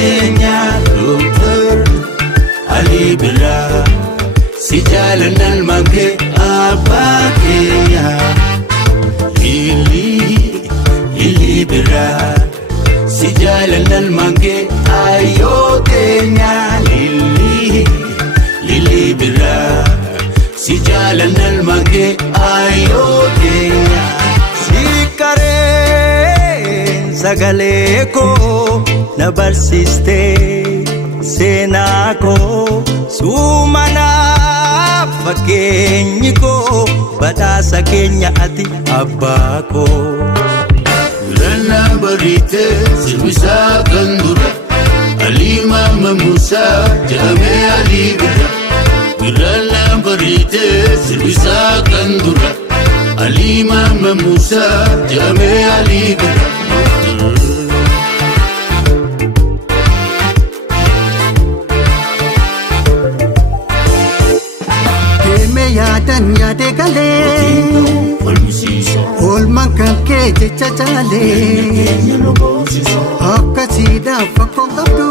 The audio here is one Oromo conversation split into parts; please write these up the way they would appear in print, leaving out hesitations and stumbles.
keenya Dr. Ali Birraa si jaalanna ilmaan kee abbaa keenya Lili Birraa si jaalanna ilmaan kee ayyoo keenya Lili Birraa si jaalanna ilmaan kee ayyoo keenya Sikareen sagalee koo na barsiistee seenaa koo suumanaaf fakkeenyi koo badhaasa keenya ati abbaa koo Gurraan bariitee sirbisaa kan dura Alii Maamma Muusaa jedhamee Alii Birraa Gurraan bariitee sirbisaa kan dura Alii Maamma Muusaa jedhamee Alii Birraa Yaadan yaade galee Oolmaan kan kee jecha jaalee Akkasiidhaaf akkoo qabdu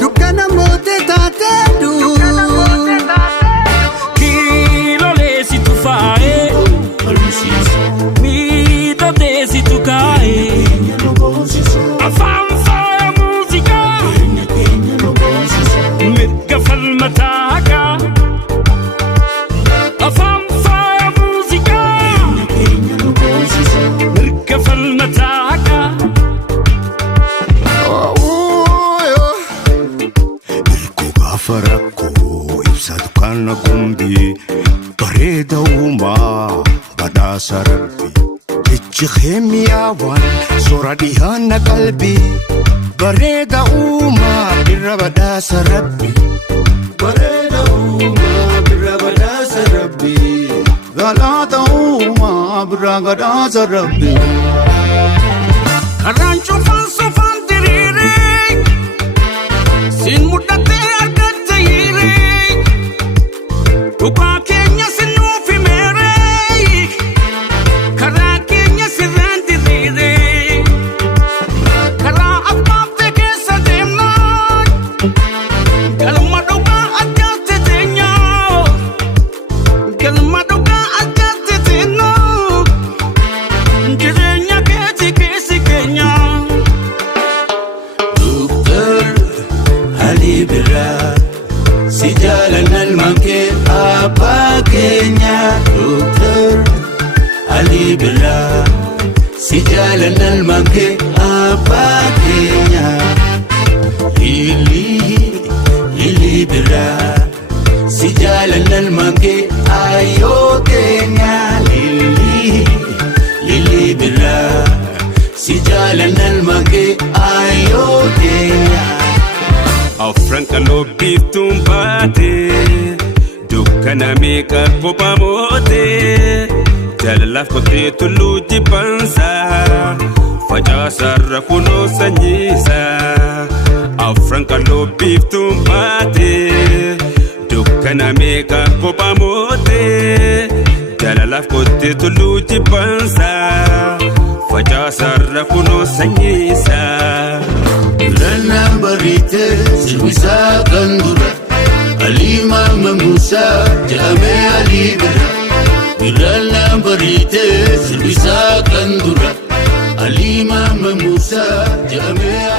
Dukkana mootee taateedhu Kiilolee si tufaa'ee Miidhagdee si tukaa'ee Afaan faaya muuziqaa Mirga falmataa haqaa Afaan faaya muuziqaa Mirga falmataa haqaa Mirgoo gaafa rakkoo ibsa dukkaana gumbii bareeda uumaa badhaasa rabbii Jechi keemiyaawwan soora dhiyaana qalbii bareeda uumaa birra badhaasa rabbii Bareeda uumaa birra badhaasa rabbii Galaata uumaa birra badhaasa rabbii Karaan cufaan sofaan diriiree Siin mudhatee argatte hiiree Dhugaa keenya sinuuf himeeree Karaa keenya sirraan diriiree Karaa abbaaftee keessa deemnaa Galma dhugaa addaatti teenyaa Galma dhugaa addaatti teenyaa Jireenya keeti keessi keenya Dr. Ali Birraa si jaalanna ilmaan kee abbaa keenya Dr. Ali Birraa si jaalanna ilmaan kee abbaa keenya Lili Birraa si jaalanna ilmaan kee ayyoo keenya Lili Birraa si jaalanna ilmaan kee ayyoo keenya Afran kaloo biiftuun baatee dukkana meeqa kophaa mootee jaalalaaf kottee tulluu jibbansaa facaasarra kunoo sanyiisaa Afran kaloo biiftuun baatee dukkana meeqa kophaa mootee jaalalaaf kottee tulluu jibbansaa facaasarra kunoo sanyiisaa Gurraan bariitee sirbisaa kan dura Alii Maamma Muusaa jedhamee Alii Birraa Gurraan bariitee sirbisaa kan dura Alii Maamma Muusaa jedhamee